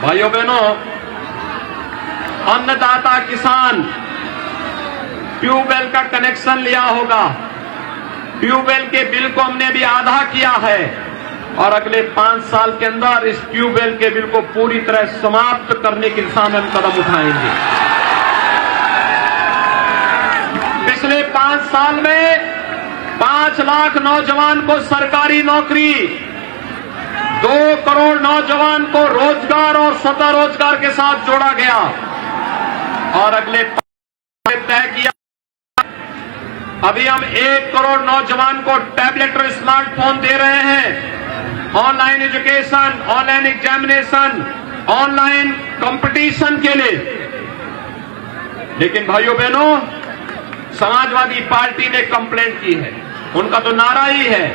भाइयों बहनों, अन्नदाता किसान ट्यूबवेल का कनेक्शन लिया होगा। ट्यूबवेल के बिल को हमने भी आधा किया है और अगले 5 साल के अंदर इस ट्यूबवेल के बिल को पूरी तरह समाप्त करने की दिशा में हम कदम उठाएंगे। पिछले 5 साल में 5 लाख नौजवान को सरकारी नौकरी, 2 करोड़ नौजवान को रोजगार और स्वतः रोजगार के साथ जोड़ा गया और अगले तय किया। अभी हम 1 करोड़ नौजवान को टैबलेट और स्मार्टफोन दे रहे हैं। Online education, online examination, online competition के लिए। लेकिन भाइयों बहनों, समाजवादी पार्टी ने कंप्लेंट की है। उनका तो नारा ही है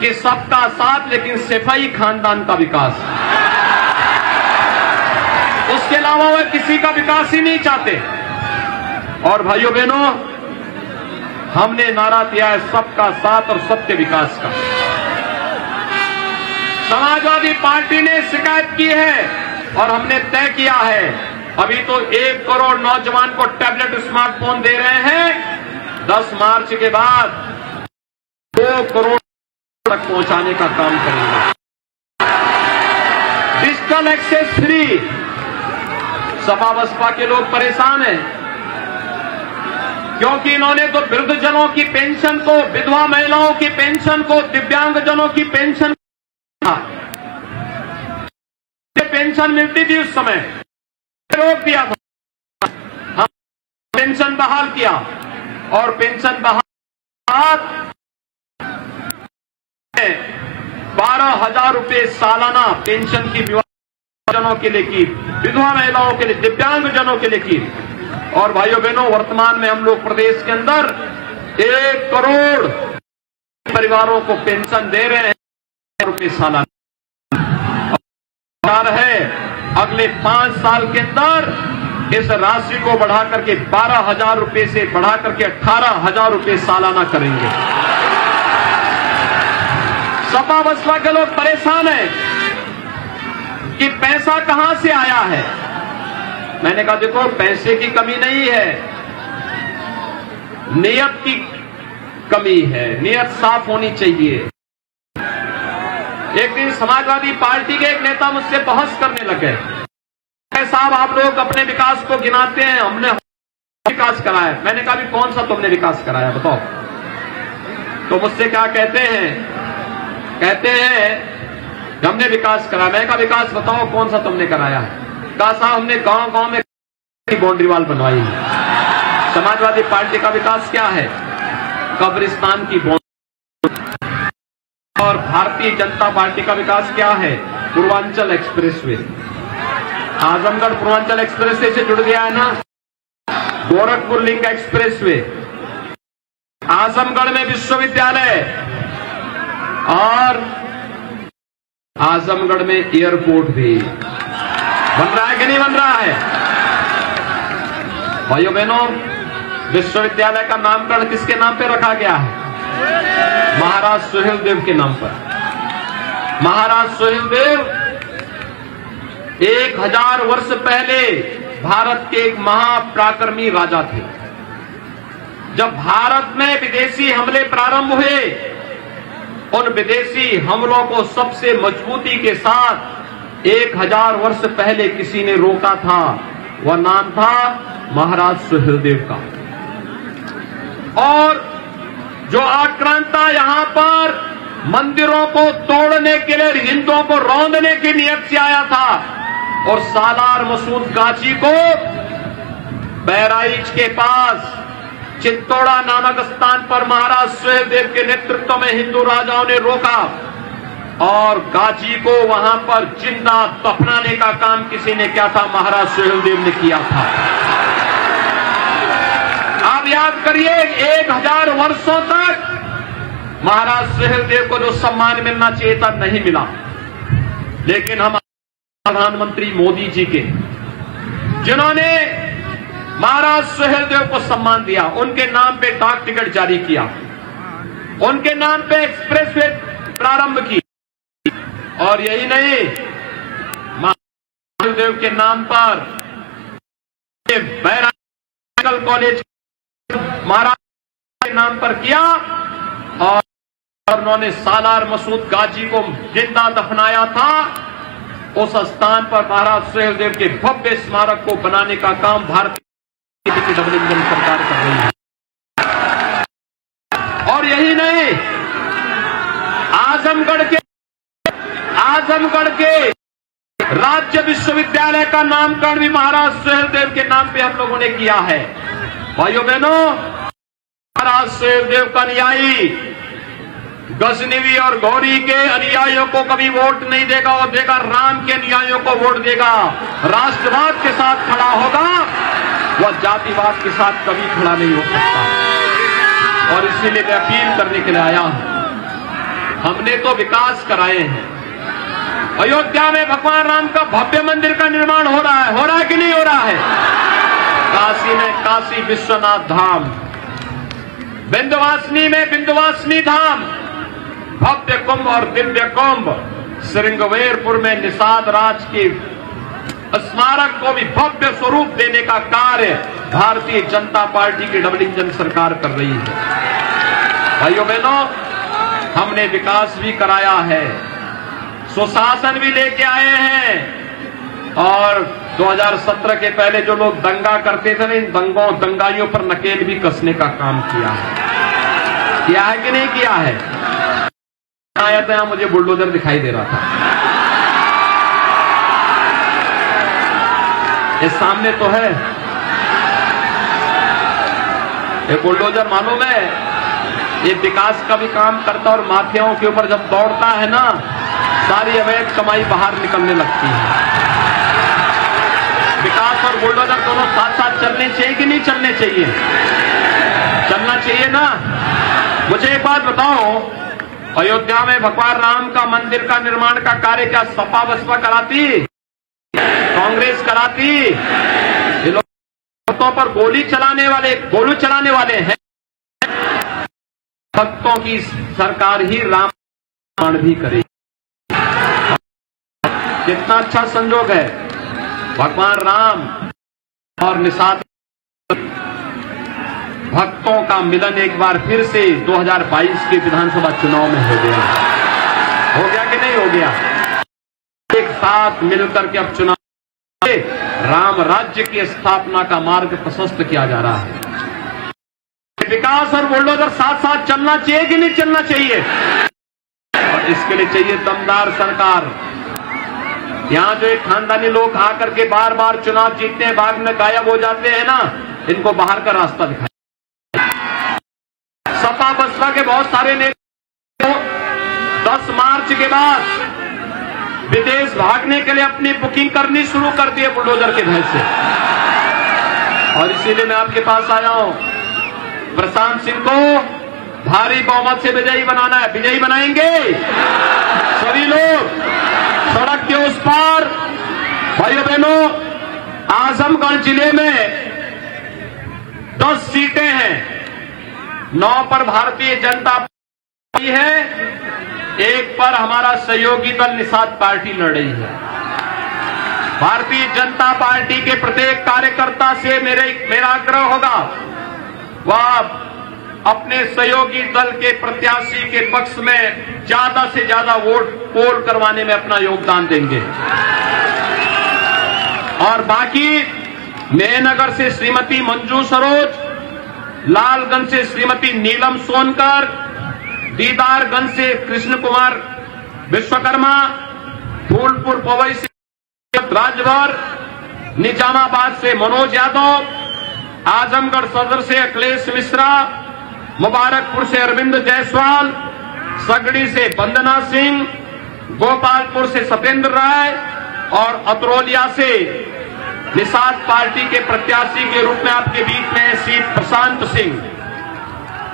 कि सबका साथ लेकिन सिपाही खानदान का विकास। उसके अलावा वे किसी का विकास ही नहीं चाहते। और भाइयों बहनों, हमने नारा दिया है सबका साथ और सबके विकास का। समाजवादी पार्टी ने शिकायत की है और हमने तय किया है। अभी तो 1 करोड़ नौजवान को टैबलेट स्मार्टफोन दे रहे हैं। 10 मार्च के बाद 2 करोड़ तक पहुंचाने का काम करेंगे। Digital access free. Sapa Basapa के लोग परेशान हैं क्योंकि इन्होंने तो वृद्धजनों की पेंशन को, विधवा महिलाओं की पेंशन को, दिव्यांगजनों की पेंशन मिलती थी उस समय, रोक दिया था। हम पेंशन बहाल किया और पेंशन बहाल 12,000 रुपए सालाना पेंशन की जनों के लिए की, विधवा महिलाओं के लिए, दिव्यांगजनों के लिए की। और भाइयों बहनों, वर्तमान में हम लोग प्रदेश के अंदर 1 करोड़ परिवारों को पेंशन दे रहे हैं रुपए सालाना है। अगले 5 साल के अंदर इस राशि को बढ़ा करके 12,000 रुपए से बढ़ा करके 18,000 रुपए सालाना करेंगे। सपा बसपा के लोग परेशान हैं कि पैसा कहां से आया है। मैंने कहा देखो, पैसे की कमी नहीं है, नियत की कमी है। नियत साफ होनी चाहिए। एक दिन समाजवादी पार्टी के एक नेता मुझसे बहस करने लगे। साहब, आप लोग अपने विकास को गिनाते हैं, हमने विकास कराया। मैंने कहा भी कौन सा तुमने विकास कराया बताओ। तो मुझसे क्या कहते हैं हमने विकास कराया। मैंने कहा विकास बताओ कौन सा तुमने कराया। कहा साहब, हमने गांव-गांव में बाउंड्री वाल बनवाई है। समाजवादी पार्टी का विकास क्या है? कब्रिस्तान की बाउंड्री। और भारतीय जनता पार्टी का विकास क्या है? पूर्वांचल एक्सप्रेसवे। आजमगढ़ पूर्वांचल एक्सप्रेसवे से जुड़ गया है ना। गोरखपुर लिंक एक्सप्रेसवे, आजमगढ़ में विश्वविद्यालय और आजमगढ़ में एयरपोर्ट भी बन रहा है कि नहीं बन रहा है? भाइयों बहनों, विश्वविद्यालय का नामकरण किसके नाम पे रखा गया है? महाराज सुहेलदेव के नाम पर। महाराज सुहेलदेव 1000 वर्ष पहले भारत के एक महापराक्रमी राजा थे। जब भारत में विदेशी हमले प्रारंभ हुए, उन विदेशी हमलों को सबसे मजबूती के साथ 1000 वर्ष पहले किसी ने रोका था। वह नाम था महाराज सुहेलदेव का। और जो आक्रांता यहां पर मंदिरों को तोड़ने के लिए, हिंदुओं को रौंदने की नियत से आया था और सालार मसूद गाची को बहराइच के पास चित्तौड़ा नामक स्थान पर महाराज सुहेलदेव के नेतृत्व में हिंदू राजाओं ने रोका और गाची को वहां पर जिंदा दफनाने का काम किसी ने किया था? महाराज सुहेलदेव ने किया था। आप याद करिए, 1000 वर्षों तक महाराज सुहेलदेव को जो सम्मान मिलना चाहिए था नहीं मिला। लेकिन हम प्रधानमंत्री मोदी जी के, जिन्होंने महाराज सुहेलदेव को सम्मान दिया, उनके नाम पे डाक टिकट जारी किया, उनके नाम पे एक्सप्रेसवे प्रारंभ की। और यही नहीं, देव के नाम पर मेडिकल कॉलेज महाराज के नाम पर किया और उन्होंने सालार मसूद गाजी को जिंदा दफनाया था। उस स्थान पर महाराज सुहेलदेव के भव्य स्मारक को बनाने का काम भारतीय डबल इंजन सरकार कर रही है। और यही नहीं, आजमगढ़ के राज्य विश्वविद्यालय का नामकरण भी महाराज सुहेलदेव के नाम पे हम लोगों ने किया है। भाइयों बहनों, महाराज सुहेलदेव का अनुयायी गजनवी और गौरी के अनुयायियों को कभी वोट नहीं देगा और देगा राम के अनुयायियों को वोट देगा। राष्ट्रवाद के साथ खड़ा होगा, वह जातिवाद के साथ कभी खड़ा नहीं हो सकता। और इसीलिए मैं अपील करने के लिए आया हूं। हमने तो विकास कराए हैं। अयोध्या में भगवान राम का भव्य मंदिर का निर्माण हो रहा है कि नहीं हो रहा है? काशी में काशी विश्वनाथ धाम, विंध्यवासिनी में विंध्यवासिनी धाम, भव्य कुंभ और दिव्य कुंभ, श्रृंगवेरपुर में निषाद राज के स्मारक को भी भव्य स्वरूप देने का कार्य भारतीय जनता पार्टी की डबल इंजन सरकार कर रही है। भाइयों बहनों, हमने विकास भी कराया है, सुशासन भी लेके आए हैं और 2017 के पहले जो लोग दंगा करते थे ना, इन दंगाइयों पर नकेल भी कसने का काम किया है कि नहीं किया है? आया था यहां, मुझे बुलडोजर दिखाई दे रहा था। ये सामने तो है, ये बुलडोजर मालूम है, ये विकास का भी काम करता और माफियाओं के ऊपर जब दौड़ता है ना, सारी अवैध कमाई बाहर निकलने लगती है। विकास और बुलडोजर दोनों साथ साथ चलने चाहिए कि नहीं चलने चाहिए? चलना चाहिए ना। मुझे एक बात बताओ, अयोध्या में भगवान राम का मंदिर का निर्माण का कार्य क्या सपा बसपा कराती, कांग्रेस कराती? ये लोगों पर गोली चलाने वाले हैं। भक्तों की सरकार ही राम निर्माण भी करेगी। कितना अच्छा संजोग है, भगवान राम और निषाद भक्तों का मिलन एक बार फिर से 2022 के विधानसभा चुनाव में हो गया कि नहीं हो गया? एक साथ मिलकर के अब चुनाव राम राज्य की स्थापना का मार्ग प्रशस्त किया जा रहा है। विकास और बुलडोजर साथ साथ चलना चाहिए कि नहीं चलना चाहिए? और इसके लिए चाहिए दमदार सरकार। यहां जो एक खानदानी लोग आकर के बार बार चुनाव जीतते हैं, बाद में गायब हो जाते हैं ना, इनको बाहर का रास्ता दिखाए। सपा बसपा के बहुत सारे नेता 10 मार्च के बाद विदेश भागने के लिए अपनी बुकिंग करनी शुरू कर दी है बुलडोजर के भय से। और इसीलिए मैं आपके पास आया हूं, प्रशांत सिंह को भारी बहुमत से विजयी बनाना है। विजयी बनाएंगे सभी लोग सड़क के उस पार। भाइयों बहनों, आजमगढ़ जिले में 10 सीटें हैं, 9 पर भारतीय जनता पार्टी है, 1 पर हमारा सहयोगी दल निषाद पार्टी लड़ रही है। भारतीय जनता पार्टी के प्रत्येक कार्यकर्ता से मेरा आग्रह होगा, वह अपने सहयोगी दल के प्रत्याशी के पक्ष में ज्यादा से ज्यादा वोट पोल करवाने में अपना योगदान देंगे। और बाकी मेहनगर से श्रीमती मंजू सरोज, लालगंज से श्रीमती नीलम सोनकर, दीदारगंज से कृष्ण कुमार विश्वकर्मा, फूलपुर पवई से राजभर, निजामाबाद से मनोज यादव, आजमगढ़ सदर से अखिलेश मिश्रा, मुबारकपुर से अरविंद जायसवाल, सगड़ी से वंदना सिंह, गोपालपुर से सत्येंद्र राय और अतरौलिया से निषाद पार्टी के प्रत्याशी के रूप में आपके बीच में श्री प्रशांत सिंह।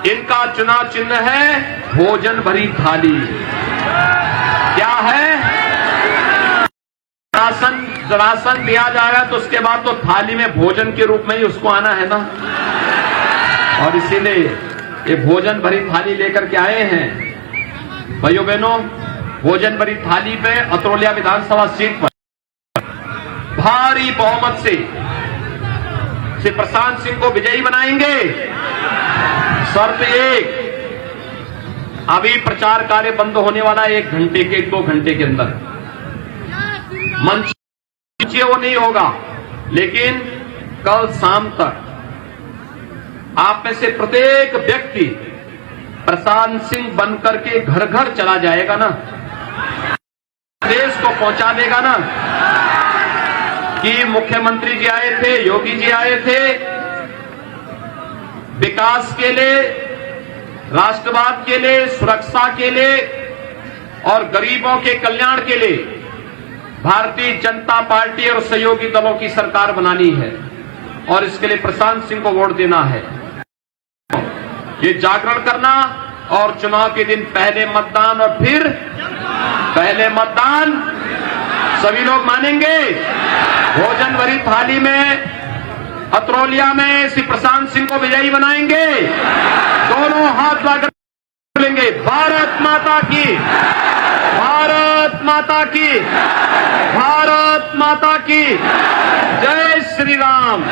इनका चुनाव चिन्ह है भोजन भरी थाली। क्या है? राशन दिया जाएगा तो उसके बाद तो थाली में भोजन के रूप में ही उसको आना है ना। और इसीलिए ये भोजन भरी थाली लेकर के आए हैं। भाइयों बहनों, भोजन भरी थाली पे अतरौलिया विधानसभा सीट पर भारी बहुमत से श्री प्रशांत सिंह को विजयी बनाएंगे। शर्त एक, अभी प्रचार कार्य बंद होने वाला है 1 घंटे के 2 घंटे के अंदर, मंच वो नहीं होगा, लेकिन कल शाम तक आप में से प्रत्येक व्यक्ति प्रशांत सिंह बनकर के घर घर चला जाएगा ना, देश को पहुंचा देगा ना कि मुख्यमंत्री जी आए थे, योगी जी आए थे, विकास के लिए, राष्ट्रवाद के लिए, सुरक्षा के लिए और गरीबों के कल्याण के लिए भारतीय जनता पार्टी और सहयोगी दलों की सरकार बनानी है और इसके लिए प्रशांत सिंह को वोट देना है। ये जागरण करना और चुनाव के दिन पहले मतदान और फिर पहले मतदान सभी लोग मानेंगे। भोजन भरी थाली में अतरौलिया में श्री प्रशांत सिंह को विजयी बनाएंगे, दोनों हाथ लाकर बोलेंगे भारत माता की, भारत माता की, भारत माता की जय श्री राम।